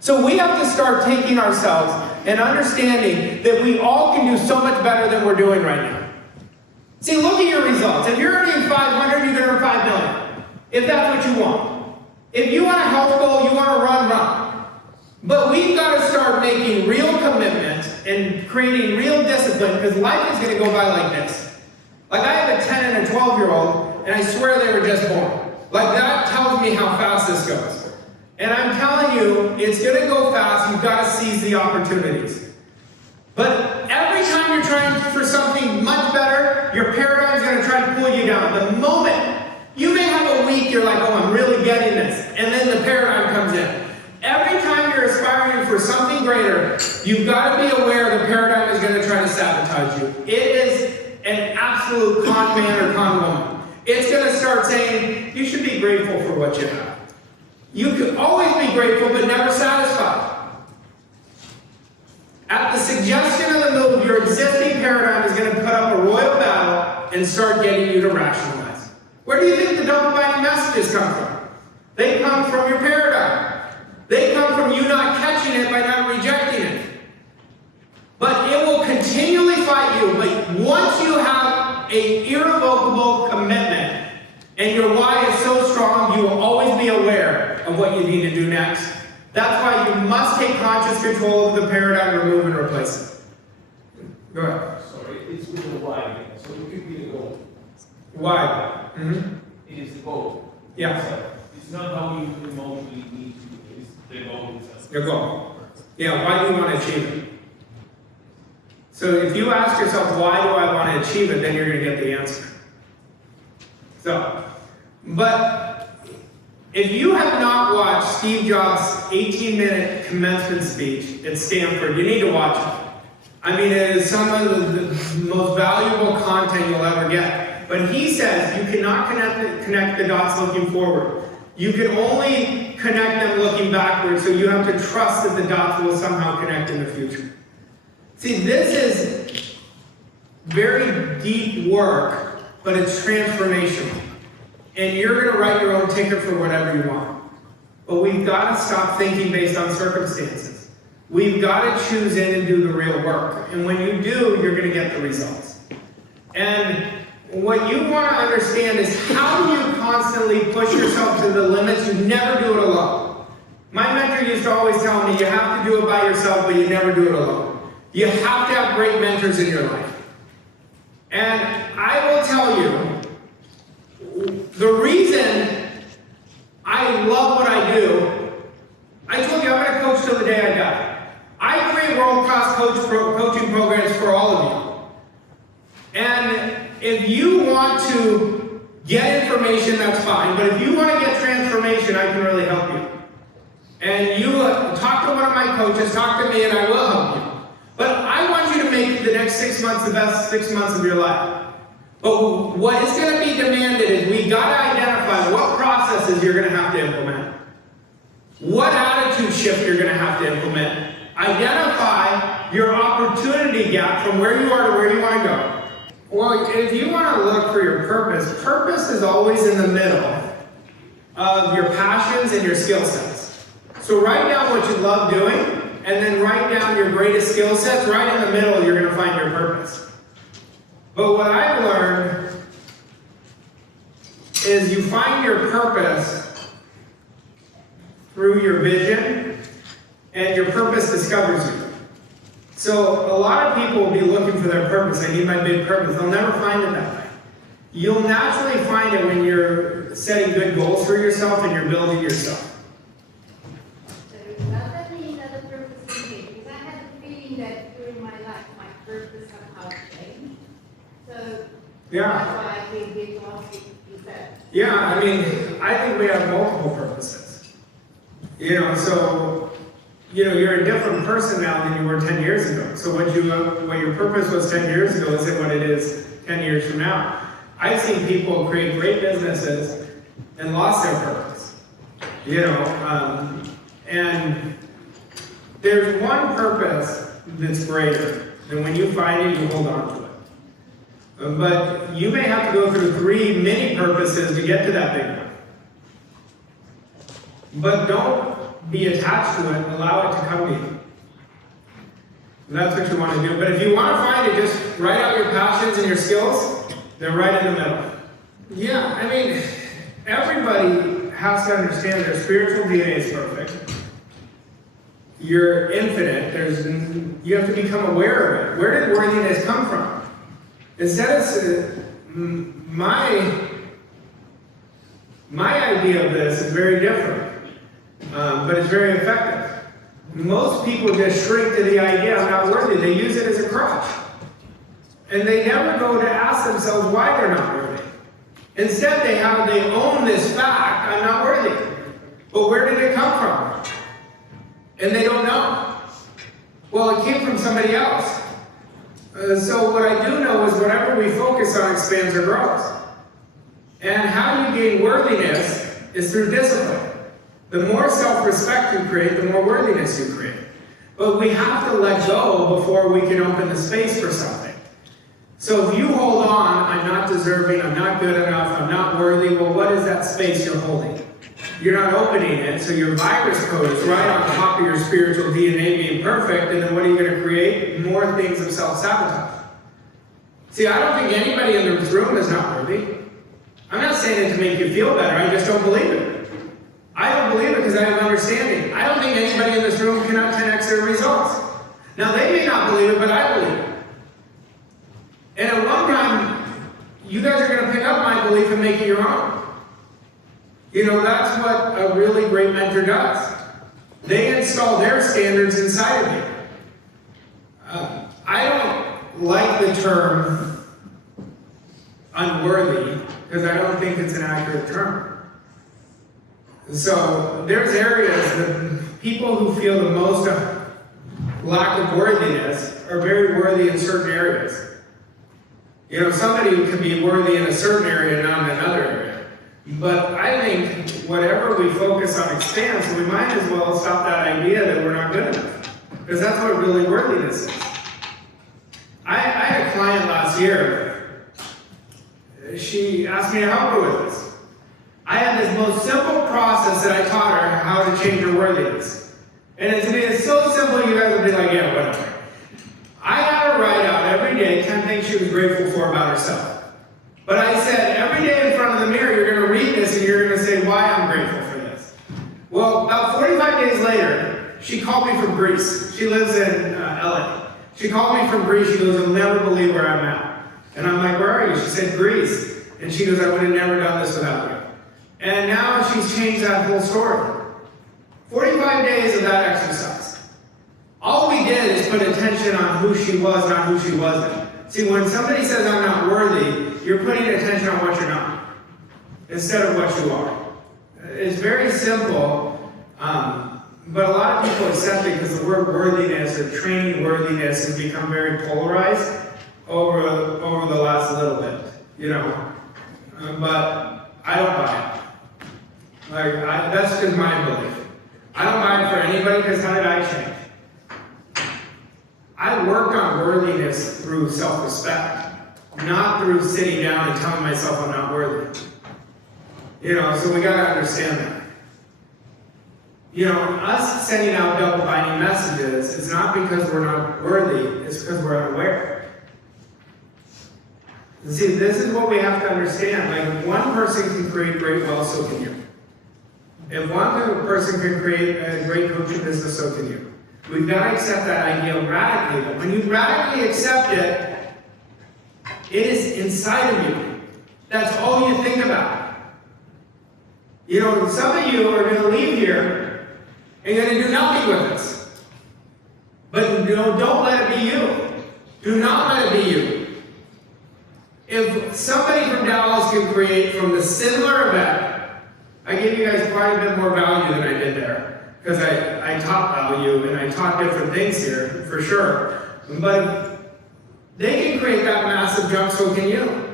So we have to start taking ourselves and understanding that we all can do so much better than we're doing right now. See, look at your results. If you're earning 500, you can earn 5 million. If that's what you want. If you want a health goal, you want to run. But we've got to start making real commitment and creating real discipline, because life is going to go by like this. Like, I have a 10 and a 12-year-old, and I swear they were just born. Like, that tells me how fast this goes. And I'm telling you, it's going to go fast. You've got to seize the opportunities. But every time you're trying for something much better, your paradigm is going to try to pull you down. The moment you may have a week, you're like, oh, I'm really getting this. And then the paradigm comes in. Every time you're aspiring for something greater, you've got to be aware the paradigm is going to try to sabotage you. It is an absolute con man or con woman. It's going to start saying, you should be grateful for what you have. You can always be grateful, but never satisfied. At the suggestion of the move, your existing paradigm is going to put up a royal battle and start getting you to rationalize. Where do you think the dopamine messages come from? They come from your paradigm. They come from you not catching it by not rejecting it. But it will continually fight you. But once you have an irrevocable commitment and your why is so strong, you will always be aware of what you need to do next. That's why you must take conscious control of the paradigm, remove and replace it. Go ahead. Sorry, it's with the why. So it could be the goal. Why? Mm-hmm. It is the goal. Yeah. So it's not how you emotionally need to. It's the goal itself. Your goal. Yeah, why do you want to achieve it? So if you ask yourself, why do I want to achieve it, then you're going to get the answer. So, but if you have not watched Steve Jobs' 18-minute commencement speech at Stanford, you need to watch it. I mean, it is some of the most valuable content you'll ever get. But he says you cannot connect the dots looking forward. You can only connect them looking backwards, so you have to trust that the dots will somehow connect in the future. See, this is very deep work, but it's transformational. And you're going to write your own ticket for whatever you want. But we've got to stop thinking based on circumstances. We've got to choose in and do the real work. And when you do, you're going to get the results. And what you want to understand is, how do you constantly push yourself to the limits? You never do it alone. My mentor used to always tell me, you have to do it by yourself, but you never do it alone. You have to have great mentors in your life. And I will tell you, the reason I love what I do, I told you I'm going to coach till the day I die. I create world-class coaching programs for all of you. And if you want to get information, that's fine. But if you want to get transformation, I can really help you. And you talk to one of my coaches, talk to me, and I will help you. But I want you to make the next 6 months the best 6 months of your life. But what is going to be demanded is we got to identify what processes you're going to have to implement. What attitude shift you're going to have to implement. Identify your opportunity gap from where you are to where you want to go. Well, if you want to look for your purpose, purpose is always in the middle of your passions and your skill sets. So write down what you love doing, and then write down your greatest skill sets. Right in the middle, you're going to find your purpose. But what I've learned is you find your purpose through your vision, and your purpose discovers you. So a lot of people will be looking for their purpose. I need my big purpose. They'll never find it that way. You'll naturally find it when you're setting good goals for yourself and you're building yourself. So does that mean that the purpose is me? Because I had the feeling that during my life, my purpose somehow changed. So Yeah. that's why I think it was you said. Yeah, I mean, I think we have multiple purposes. So you're a different person now than you were 10 years ago. So what your purpose was 10 years ago isn't what it is 10 years from now. I've seen people create great businesses and lost their purpose. And there's one purpose that's greater, and when you find it, you hold on to it. But you may have to go through 3 mini purposes to get to that big one. But don't be attached to it, allow it to come to you. And that's what you want to do. But if you want to find it, just write out your passions and your skills, they're right in the middle. Yeah, I mean, everybody has to understand their spiritual DNA is perfect. You're infinite. You have to become aware of it. Where did worthiness come from? Instead of my idea of this is very different, but it's very effective. Most people just shrink to the idea I'm not worthy. They use it as a crutch. And they never go to ask themselves why they're not worthy. Instead, they own this fact, I'm not worthy. But where did it come from? And they don't know. Well, it came from somebody else. So what I do know is whatever we focus on expands or grows. And how you gain worthiness is through discipline. The more self-respect you create, the more worthiness you create. But we have to let go before we can open the space for something. So if you hold on, I'm not deserving, I'm not good enough, I'm not worthy, well, what is that space you're holding? You're not opening it, so your virus code is right on top of your spiritual DNA being perfect, and then what are you going to create? More things of self-sabotage. See, I don't think anybody in this room is not worthy. I'm not saying it to make you feel better, I just don't believe it. I don't believe it because I have understanding. I don't think anybody in this room cannot 10x their results. Now, they may not believe it, but I believe it. And at one time, you guys are going to pick up my belief and make it your own. You know, that's what a really great mentor does. They install their standards inside of you. I don't like the term unworthy because I don't think it's an accurate term. So there's areas that people who feel the most lack of worthiness are very worthy in certain areas. You know, somebody who can be worthy in a certain area, not in another area. But I think whatever we focus on expands, so we might as well stop that idea that we're not good enough. Because that's what really worthiness is. I had a client last year. She asked me to help her with this. I had this most simple process that I taught her how to change her worthiness. And it's so simple, you guys would be like, yeah, whatever. I had her write out every day 10 things she was grateful for about herself. But I said, every day in front of the mirror, you're going to read this and you're going to say why I'm grateful for this. Well, about 45 days later, she called me from Greece. She lives in LA. She called me from Greece. She goes, you'll never believe where I'm at. And I'm like, where are you? She said, Greece. And she goes, I would have never done this without you. And now she's changed that whole story. 45 days of that exercise. All we did is put attention on who she was, not who she wasn't. See, when somebody says I'm not worthy, you're putting attention on what you're not, instead of what you are. It's very simple, but a lot of people accept it because the word worthiness or training worthiness has become very polarized over the last little bit, you know. But I don't buy it. That's just my belief. I don't buy it for anybody because how did I change? I worked on worthiness through self-respect, not through sitting down and telling myself I'm not worthy. You know, so we got to understand that. You know, us sending out double-binding messages is not because we're not worthy, it's because we're unaware. See, this is what we have to understand. Like, if one person can create great wealth, so can you. If one person can create a great coaching business, so can you. We've got to accept that idea radically. But when you radically accept it, it is inside of you. That's all you think about. You know, some of you are going to leave here and you're going to do nothing with this. But you know, don't let it be you. Do not let it be you. If somebody from Dallas can create from the similar event, I gave you guys quite a bit more value than I did there. Because I taught value and I taught different things here, for sure. But if they can create that massive jump, so can you.